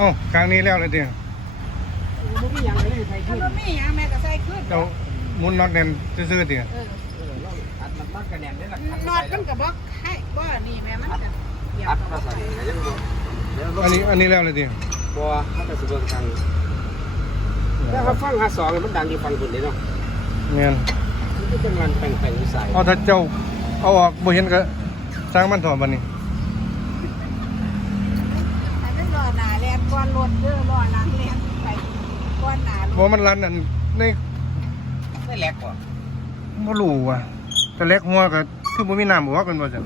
เอ้ากลางนี้แล้วเลยเดียวมันมีอย่างไรใส่ถ้าขึ้นบ่มีหยังแม่ก็ใส่ขึ้นเจ้าหมุนน็อตแน่นซื่อๆเดียวเออเออเราอัดมันมันกระแนนได้ละนอดมันก็บ่ให้บ่นี่แม่มันก็เกี่ยวอัดกับมาใส่ยังบ่เดี๋ยวอันนี้อันนี้แล้วเลยเดียวบ่ถ้าจะสิเบิ่งทางแต่เขาฟังหาสองมันดังอยู่ฟังคุณนี่เนาะเงี้ยมันก็จะงานแปลงๆอยู่ใส่เอาถ้าเจ้าเอาออกบ่เห็นก็สร้างมันถอดบัดนี้ ให้มันรอหน้าแลนก่อน รถเด้อรอหลังแลนไปก่อนหน้ารบ่ถมันรันอันในไม่แหลกบ่บ่รู้ว่ะแต่เล็กหัวก็คือบ่มีน้ำบ่ว่ากันบ่ซั่น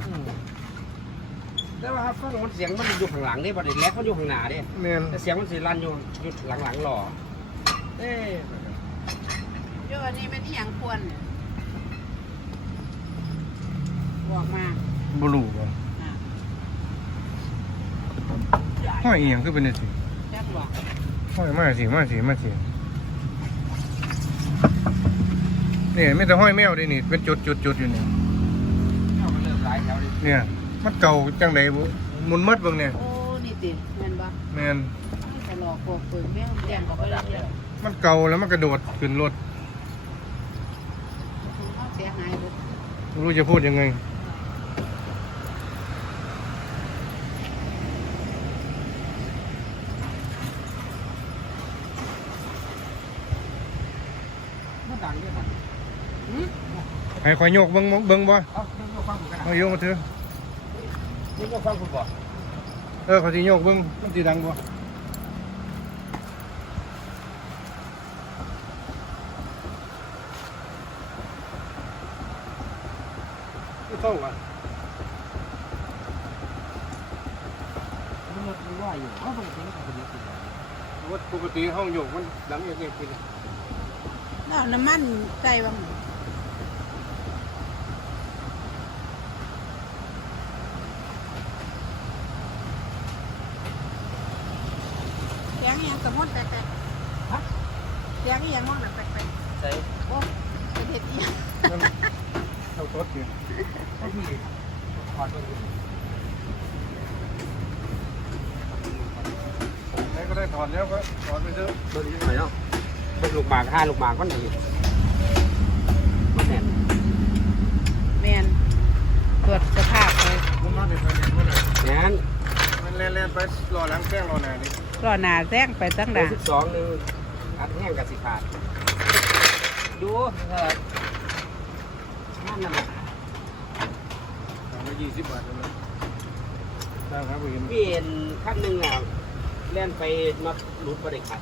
แต่ว่าฟังมันเสียงมันอยู่ข้างหลังนี่บ่ได้แหลกมันอยู่ข้างหน้าเด้แม่นแต่เสียงมันสิลั่นอยู่อยู่หลังๆหล่อเอ๊ะโยอันนี้มันอีหยังควรเนี่ยบอกมาบ่รู้ว่ะอะห้อยอีหยังคือเป็นจังซี่จักบอก ห้อยมาสิมาสิมาสินี่มีแต่ห้อยแมวเด้นี่ เป็นจุดๆๆอยู่นี่เอามันเริ่มหลายแถวนี่เนี่ยมันเก่าจังไดบ่หมุนหมดเบิ่งเนี่ยโอ้นี่ติแม่นบ่แม่นมันจะหลอกโกกเปิดแม่งแจ้งก็ไปเรื่อยมันเก่าแล้วมันกระโดดขึ้นรถๆเขาเสียหายเบิดไม่รู้จะพูดยังไง มันดังด้วยมัน หืม ให้คอยโยกเบิ่งเบิ่งบ่เอาเดี๋ยวฟังคุณกันนะเอาโยกมาเถอะนี่ก็ฟังคุณบ่เออเขาสิโยกเบิ่งมันสิดังบ่ไม่ต้องว่ะมันรถมันว่าอยู่เอาไปเสียงคนเดียวสิว่าปกติเฮาโยกมันดังอย่างนี้กิน เอาน้ำมันใส่บ้างเสียงอีหยังสมมติแปลกๆฮะเสียงอีหยังมองแบบแปลก ใส่ ๆโอ้เป็นเห็ดอีหยัง มันเท่าตดอยู่ ก็พี่ถอดตัวอยู่ ไห นก็ได้ถอดแล้วก็ถอดไปเถอะเบิ่งนิดหน่อยเนาะเบิ่งลูกหมากห้าลูกหมากมันดีมันแน่นแมนตรวจสภาพเลยมันมาได้ทันเมื่อไหร่แน่นมันแล่นๆไปรอหลังแซงรอหน้านี่รอหนาแซงไปตั้งเบอด่าร์สิบสองหนึ่งอัดแห้งกับสิขาดดูเออนั่นน่ะสามร้อ ยยี่สิบบาทแล้วนะได้ครับผมเห็นพี่เห็นขั้นหนึ่งอะเล่นไปมาหลุดประเด็ขัน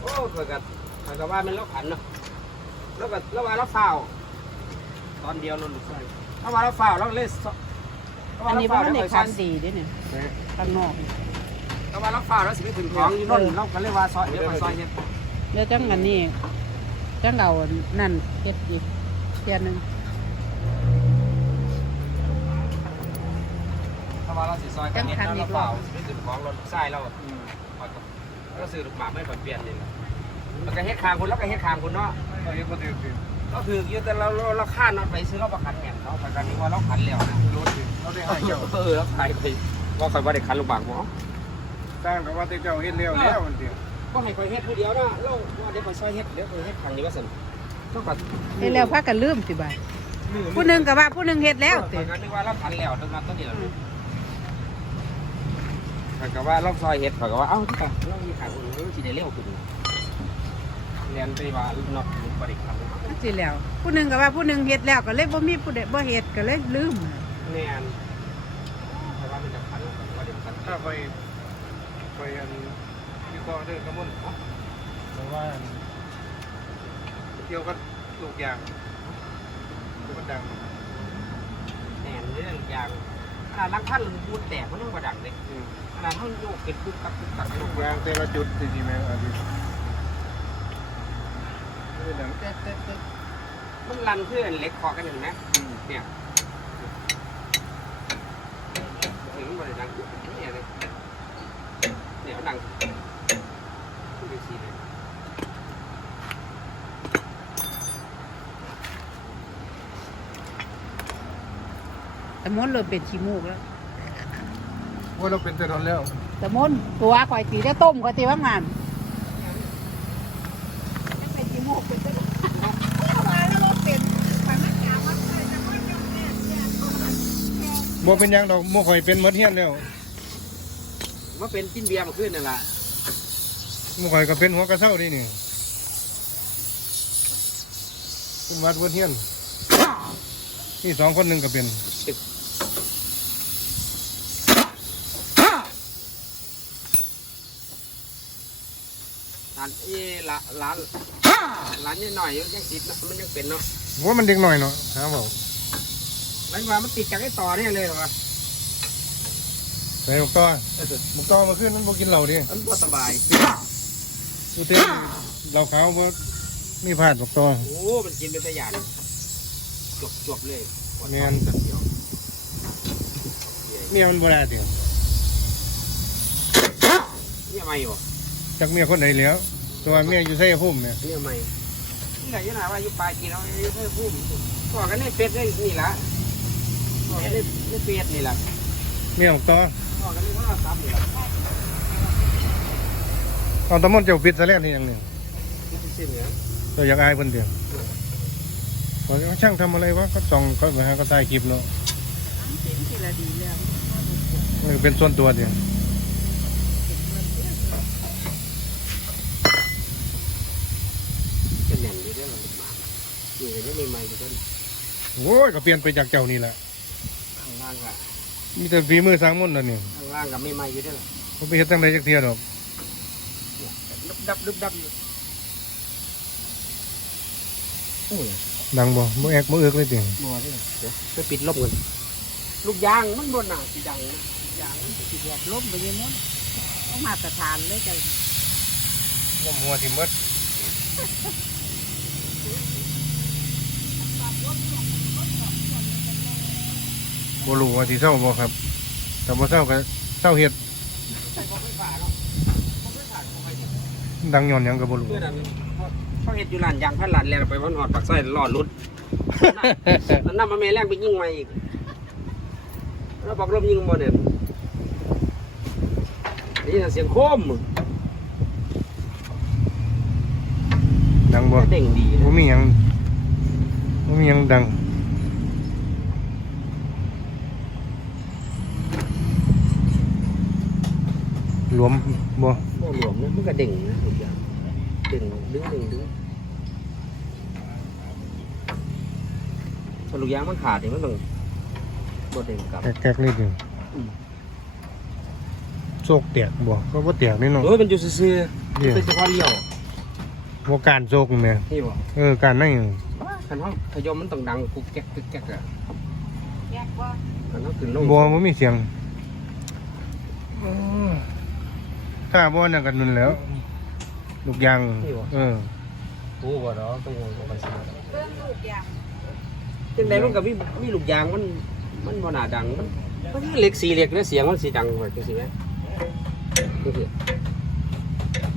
โอ้เกิดกับเกิดกับว่ามันแล้วขันเนาะแล้วก็แล้วว่าแล้วฟาวตอนเดียวเราหลุดไปถ้าว่าแล้วฟาวแล้วเล่นอันนี้บ้านในคันดีด้วยเนี่ยข้างนอกถ้าว่าแล้วฟาวแล้วสิไปถึงของอยู่นั่นเราก็เลยว่าซอยเดี๋ยวไปซอยเนี่ยเดี๋ยวจังอันนี้จังเอานั่นเฮ็ดอีกเทียนหนึง ถ้า ว่าเราสิซอยกันเนี่ยแล้วฟาวสิไปถึงของเราใส่เราเราซื้อลูกหมากไม่เปลี่ยนเลยแล้วก็เฮ็ดคางคุณแล้วก็เฮ็ดคางคุณเนาะเราเห็นมาถือสิก็คืออยู่แต่เราเราเราข้านอนไปซื้อเราประกันแหงเราประกันนี้ว่าเราขันแล้วนะรถสิเราได้ให้เจ้าเออแล้วขายไปว่าคอยว่าได้ขันลูกบากหมอสร้างแต่ว่าแต่เจ้าเห็นแล้วแล้วมันเดียวก็ให้คอยเฮ็ดผู้เดียวนะเราว่าเดี๋ยวคอยซอยเฮ็ดเดี๋ยวคอยเฮ็ดขังนี้ว่าสันต้องกัดเฮ็ดแล้วพากันลืมสิบาทผู้หนึงก็ว่าผู้หนึงเฮ็ดแล้วติติกันนึกว่าเราขันแล้วตั้งนานต้นเดียว คอยก็ว่าเราซอยเฮ็ดคอยก็ว่าเอ้าเรามีขังคนนึงสิได้เร็วขึ้นเรียนไปว่าน็อตบริขันสิแล้ว ผู้หนึงก็ว่าผู้หนึงเฮ็ดแล้วก็เลยบ่มีผู้ใดบ่เฮ็ดก็เลยลืมแน่นเพราะว่ามันจะขันว่าเดี๋ยวขันถ้าไปไปอันที่ก็เดินกระมุนแต่ว่าเกี่ยวกับลูกยางมันดังแน่นเรื่องอย่างข นาดลังขั้นพูดแตกมันยังกระดังเลยอืมขนาดเขาโยกเป็นปุ๊บกับปุ๊บกับลูกยางแต่ละจุดสิแม่อาทิตย์ไม่ดังแก๊กแก๊กแก๊กมันรันเพื่อนเล็กคอกันเห็นไหมเนี่ยถึงบริดังเนี่ยเลยเนี่ยมันดังดูสิเลย แต่มดเลยเป็นขี้มูกแล้วโอ้ว่าเราเป็นแต่ตอนแล้วสมุนตัวข่อยตีได้ต้มข่อยตีว่างานยังเป็นจีโมกเป็นต้นเอามาแล้วเราเป็นไปมันหนาวมันเลยแต่ว่ายังเนี่ยเนี่ยเอามาแค่บ่เป็นหยังดอกบ่ข่อยเป็นหมดเฮียนแล้วว่าเป็นกินเบียร์มาขึ้นนั่นแหละบ่ข่อยก็เป็นหัวกระเซ้านี่นี่เป็นหวัดเบิดเฮียนนี่สองคนหนึงก็เป็น ร้านเอ้ละร้านร้านนิดหน่อยยังติดนะมันยังเป็นเนาะว่ามันเด็กหน่อยเนาะหาเบาร้านว่ามันติดจากไอ้ต่อเนี่ยเลยเหรอวะใส่บุกต้อบุกต้อมาขึ้นมันบ่กินเหล้าดิมันปวดสบายดูเต้เหล้าขาวบ่มีพลาดบุกต้อโอ้มันกินเป็นตะยานจบจบเลยแม่นเดียวเมียมันบ่ได้ติเนี่ยไม่บ่ จักเมียคนไหนแล้ว ตัวเมียอยู่ไสภูมิเนี่ยเนี่ยไม่นี่แหละยี่หนาว่าอยู่ปลายกินเอาอยู่เพื่อพุ่มก็กันในเป็ดได้นี่ละก็กันในในเป็ดนี่ละเมียบุกต้อก็กันในว่าซ้ำนี่ละเอาตะมนเจ้าปิดซะแล้วนี่ยังนี่ที่ที่สิ้นเนี่ยเราอยากอายเพิ่นเดียวบอกว่าช่างทำอะไรวะก็ส่องก็ไปหาก็ตายคลิปเนาะทั้งสิ้นทีละดีแล้วมันเป็นส่วนตัวเดียว เป็นอย่างนี้เรื่องมันมาอยู่ในนี้ใหม่ๆ อยู่ต้นโอ้ยก็เปลี่ยนไปจากเจ้านี่แหละข้างล่างก็มีแต่ฝีมือสร้างมนต์นั่นนี่ข้างล่างก็ไม่ใหม่อยู่ด้วยล่ะผมไปเฮ็ดจังไดจักเที่ยดอกดึบดับดึบดับอยู่โอ้ยดังบ่บ่แอกบ่เอือกเลยติบัวที่เดี๋ยวไปปิดลบกันลูกยางมันบนหนาสีดังนะลูกยางมันสิแบบล้มไปอยังนั้นต้องมาตรฐานเลยจ้ะงมหัวสิหมด บ่รู้ว่าสิเศร้าบ่ครับแต่บ่เศร้าก็เศร้าเฮ็ดใส่ของไฟฟ้าเนาะของไฟฟ้าของไฟฟ้าดังย้อนหยังก็บ่รู้เพื่อนนั้นเขาเห็ดอยู่ร้านยางพันร้านแล้วไปวันหอดปากซอยรอดรุดนั่นนำมาเมแรงไปยิงมาอีกแล้วบอกลมยิงบ่เนี่ยนี่น่ะเสียงโคมดังบ่เด้งดีบ่นะมีหยังบ่มีหยังดัง หลวมบ่โอ้หลวมนะมันก็เด้งนะทุกอย่างเด้งดึงเด้งดึงถ้าลูกยางมันขาดเนี่ยมันต้องบ่เด้งกลับแกกๆนิดหนึงอืมโชคแตกบ่ก็บ่แตกนี่เนาะโอ้ยมันอยู่ซื่อๆเป็นเฉพาะเลี้ยวบ่าการโชคแม่นี่บ่เออการนั่นคันห้องขยมมันต้องดังกุกแก๊กกุกแก๊กอะแยกว่าคันห้องขึ้นลงบ่บ่มีเสียงเออ ถ้าบ่นั่นกันนั่นแหล้ว ลูกยางเออโอ้บ่เนาะต้องงงกันสิเรื่องลูกอย่างจังไดมันก็มีมีลูกยางมันมันบ่น่าดังมันมันเหล็กสีเหล็กแล้วเสียงมันสิดังกว่าจังซี่แหมจังซี่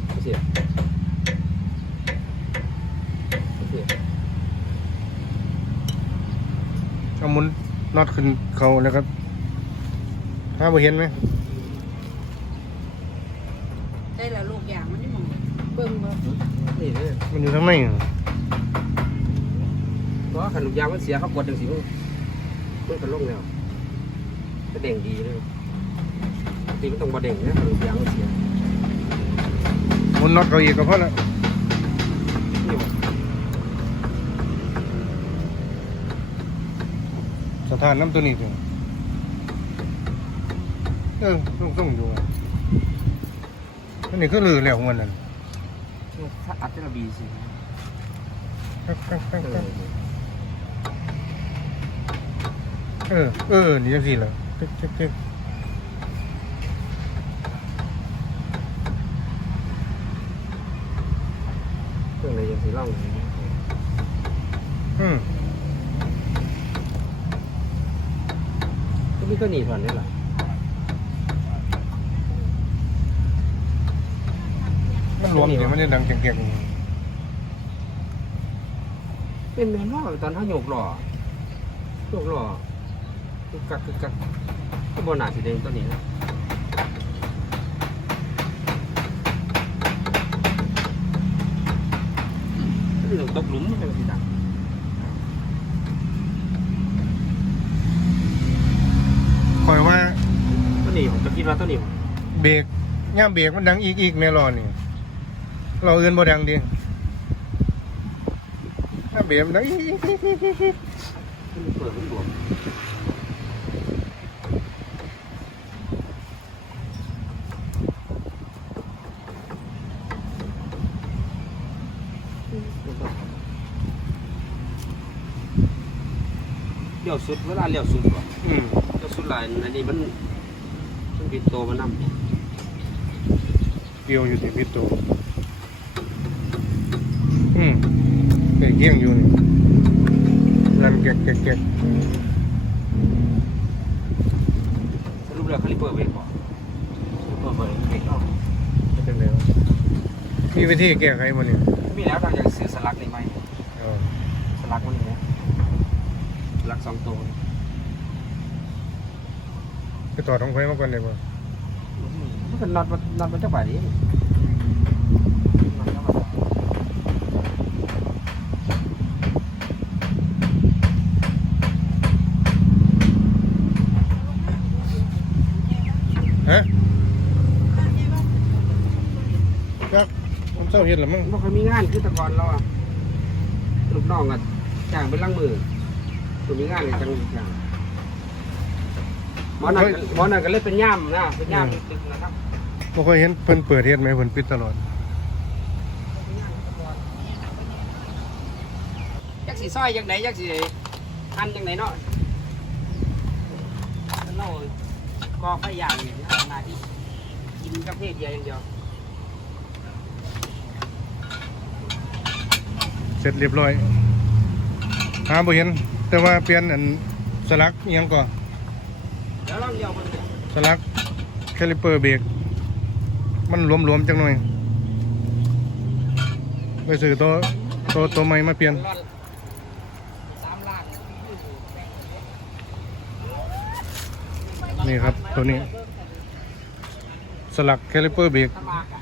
จังซี่จังซี่เอาหมุนน็อตขึ้นเขาแล้วก็ถ้าบ่เห็นไหม ได้แล้วลูกอย่างมันนี่มองเบิ่งเบิ่ง นี่เด้อมันอยู่ทางในเพราะว่าคันลูกยางมันเสียเขากดจังซี่มันมันก็ลงแล้วก็เด้งดีเลยปกติมันต้องบ่เด้งนะคันลูกยางมันเสียหมุนน็อตเขาอีกก็พอละนี่บ่สถานน้ำตัวนี้ถึงเออส่งๆอยู่อะอันนี้คือลือแล้วของมันนั่น ถ้าอัดจะระบีสิครับครับครับเอครับอ มันหลวมเนี่มันจะดังเก่งๆเป็นเหมือนอกตอนเขาโยกหล่อโยกหล่อคึกกักคึกกักก็บนหนาสีแดงตัวนี้นะเรื่ตกหลุมอะไรต่างคอยว่าตัวนี้ผมจะคิดว่าตัวนี้ เบรกย่ามเบรกมันดังอีกอีกแน่รอนี่ เราเอื่นบ่ดังดิถ้าเบรกมันดังอีกอีกอีกอีกอีกมันเปิดมันหลวมเลี้ยวสุดเวลาเลี้ยวสุดก่อนเลี้ยวสุดหลายอันนี้มันมันปิดโตมันนำเกี่ยวอยู่ที่พิษโตอืม เบรกเกี่ยงอยู่นี่รันแกะแกะแกะสรุปแล้วคาลิเปอร์เบรกบ่คาลิเปอร์เบรกเนาะจะเป็นแล้วมีวิธีแก้ไขบ่เนี่ยมีแล้วเราจะซื้อสลักนี่ไหมอ๋อสลักมันนี่นะสลักสองตัวไปต่อท้องไฟมาก่อนได้บ่มันเป็นน็อตมันน็อตมันเจ้าบ่ายดิน็อตเจ้าบ่าย ฮะจักผม เศร้าเฮ็ดแล้วมั้งมันบ่เคยมีงานคือแต่ก่อนเราอะลูกน้องอะจ้างเป็นลังมือตัวมีงานเลยจังจ้างหมอนั่นก็หมอนั่นก็เลยเป็นย่ามนะเป็นย่ามตึกนะครับบ่ค่อยเห็นเพิ่นเปิดเฮ็ดไหมเพิ่นปิดตลอดจักสีซอยจังไหนจักสีหั่นจังไหนเนาะเราก็พยายามอย่างนี้หน้าที่กินกาแฟเดียวอย่างเดียว เสร็จเรียบร้อยหาบ่เห็น แต่ว่าเปลี่ยนอันสลักยังก่อนสลักแคลิเปอร์เบรกมันหลวมๆจังหน่อยไปซื้อตัวตัวตัวใหม่มาเปลี่ยนนี่ครับตัวนี้ สลักแคลิเปอร์เบรกถ้ามากอะ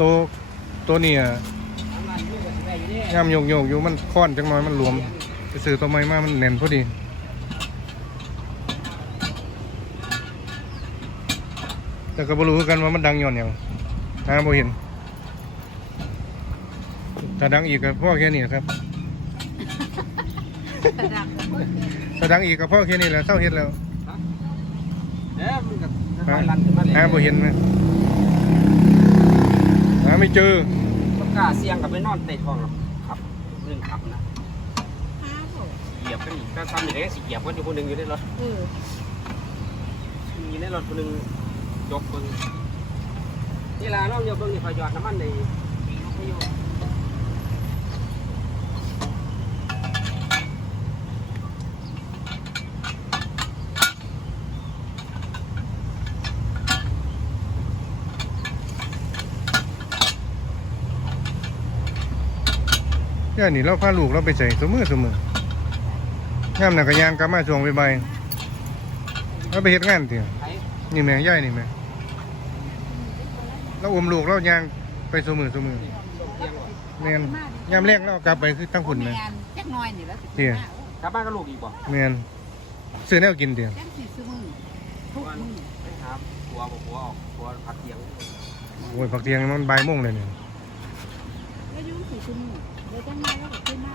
ตัวตัวนี้อะ ยู่เนี่ยย่ำโยกโยกๆอยู่มันค้อนจังหน่อยมันหลวมไปซื้อตัวใหม่มามันแน่นพอดีแต่ก็บ่รู้คือกันว่ามันดังย้อนหยังหาบ่เห็นถ้าดังอีกก็พ่อแค่นี้ครับแต่ดังถ้าดังอีกก็พ่อแค่นี้แหละเศร้าเฮ็ดแล้วเอ๊ะมันก็หาค่อยๆลันขึ้นมาเลยหาบ่เห็นไหมหาไม่เจอต้องกล้าเสี่ยงกับไปนอนเตะท้องหรอกครับหนึ่งขับนะ ห้าหก เห ยียบกันอีกก็ทำอย่างนี้สิเหยียบกันอยู่คนหนึ่งอยู่ในรถเอออยู่ในรถคนหนึ่งยกคนนี่ล่ะน้องยกเบิ่งนี่คอยหยอดน้ำมันในนี่อยู่ย่านี่เราพาลูกเราไปใส่เสมอเสมอ ย่ำน่ะก็ย่างกลับมาช่วงบ่ายๆเราไปเฮ็ดงานติไอ้นี่แม่ย่ายนี่แม่เราอมลูกเราย่างไปเสมอเสมอนี่ส่งเที่ยงก่อนแม่นยามแรกเรากลับไปคือทั้งฝุ่นแมแม่นจักหน้อยนี่แล้วสิเที่ยกลับบ้านก็ลูกอีกบ่แม่นซื้อแนวกินติจักสิซื้อมือทุกมือไปหาผัวบอกผัวออกผัวพักเที่ยงโอ้ยผักเทียงมันบ่ายโมงเลยเนี่ยแล้วยุ่งสิซื้อมือเดี๋ยวจังมาแล้วก็ขึ้นมา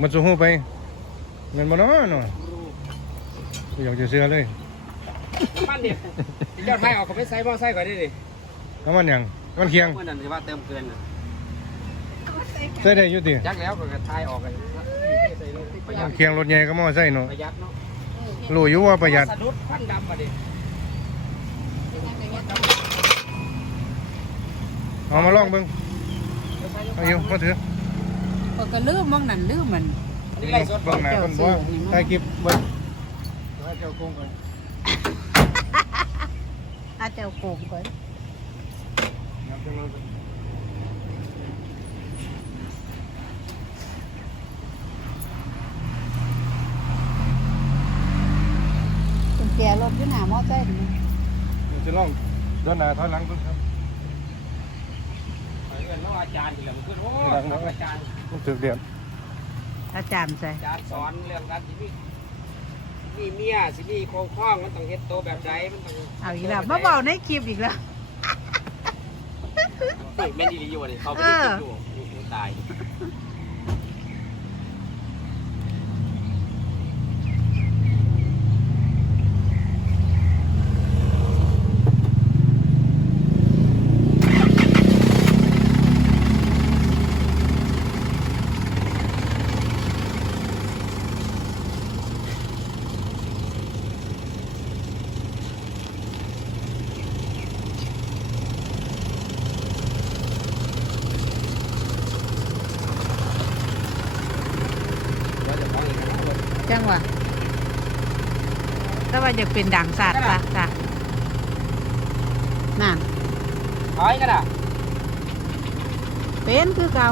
มันสูหูไปเงินบ่เนาะเนาะอยากจะเสื้อเลยน้ำมันเนี่ยเจ้าไทยออกก็ไปใส่บ่อใส่ก่อนดิดิน้ำมันหยังมันเคียงเมื่อนั้นที่ว่าเติมเกินน่ะใส่ได้อยู่ติจักแล้วก็กระทายออกกันใส่เลยประหยัดเคียงรถใหญ่ก็มอใส่เนาะประหยัดเนาะรู้อยู่ว่าประหยัดสะดุดพันดำปะดิเอามาลองเบิ่งเอาอยู่มาถือ อยก็ลืมมองนั่นลืมมันนี่ไล่สดเบิ่งหน้าเพิ่นบ่ถ่ายคลิปเบิ่งว่าเจ้าโกงก่อนอาเจ้าโกงก่อนกุญแจรถอยู่หน้ามอเตอร์ไซค์จะลองเดินหน้าถอยหลังเพิ่นครับ อาจารย์ที่เราพูดโอ้หลังเนอะอาจารย์มันถึกเดียดอาจารย์ใส่อาจารย์สอนเรื่องการสิมีมีเมียสิมีโครงคล้องมันต้องเฮ็ดโตแบบใดมันต้องเอาอีกแล้วมาเบาในคลิปอีกแล้วเฮ้ยแม่นดีอยู่นี่เขาไม่ได้คิดอยู่อยู่ตาย ว่าจะฟังอีกนะ จังหวะแต่ ว่าอยากเป็นดังสัตว์ซะจ้ะนั่นถอยกันอะเป็นคือเก่า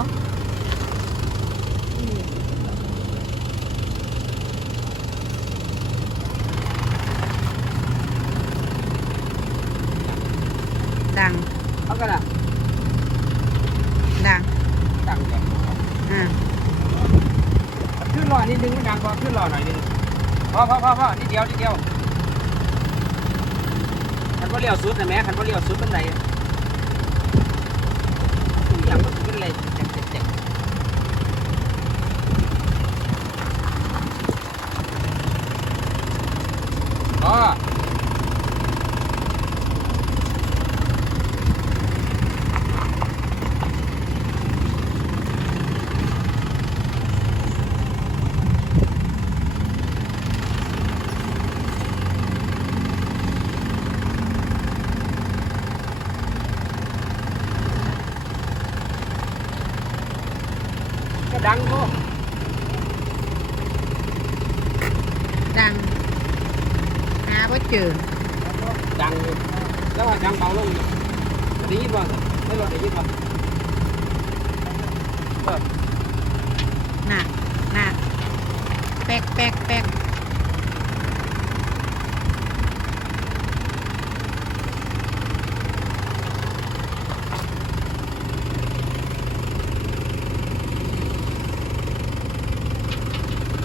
ดังเอากันอะดังตั้งกันอ่าขึ้นรอนิดนึงดังพอขึ้นรอหน่อยนึงพอพอพอพอนิดเดียวนิดเดียว คันว่าเลี้ยวสุดนะแม่ขันว่าเลี้ยวสุดเป็นไรอย่างมันขึ้นเลยเจ็บเจ็บเจ็บอ๋อ ก็ดังโง่ดังหาว่าเจอ ดังอยู่แล้วว่าดังเบาลงอยู่ได้ยินบ่ไม่รู้ได้ยินบ่เออ น่ะน่ะแป๊กแป๊กแป๊ก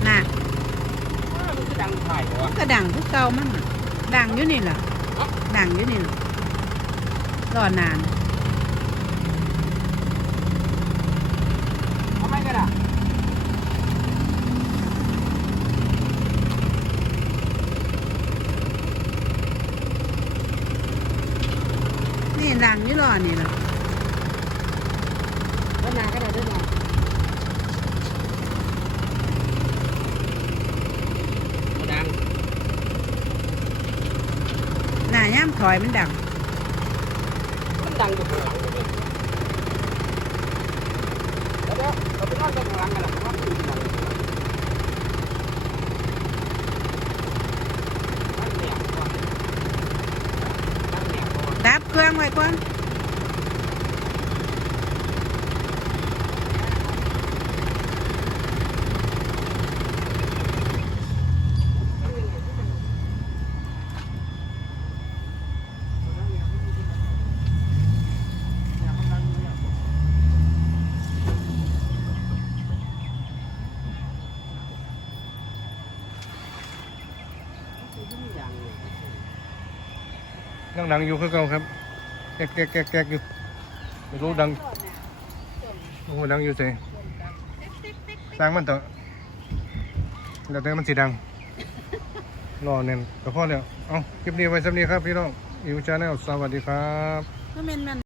น่ะ มันก็ดังถ่ายบ่ มัน ก็ดังคือเก่ามันน่ะดังอยู่นี่แหละดังอยู่นี่แหละรอนานทำไมกันอะนี่ดังอยู่รอนี่แหละเดินหน้ากันหน่อยเดินหน้าบ่ดัง ห น้าย่ามถอยมันดัง มันดังอยู่ข้างหลังเลยเดี๋ยวเดี๋ยวเราไปนอนกันข้างหลังกันล่ะเพราะว่ามันอยู่ข้างหลังมันแหลมกว่ามันแหลมกว่าดับเครื่องไว้ก่อนังดังอยู่คือเก่าครับ แก๊กแก๊กแก๊กแก๊กอยู่ไม่รู้ดังโอ้ดังอยู่ใจสร้างมันต่อแล้วแต่มันสีดังรอเน่นก็พอแล้ว เอาคลิปนี้ไว้สำนี้ครับพี่น้องอิวชาแนลสวัสดีครับ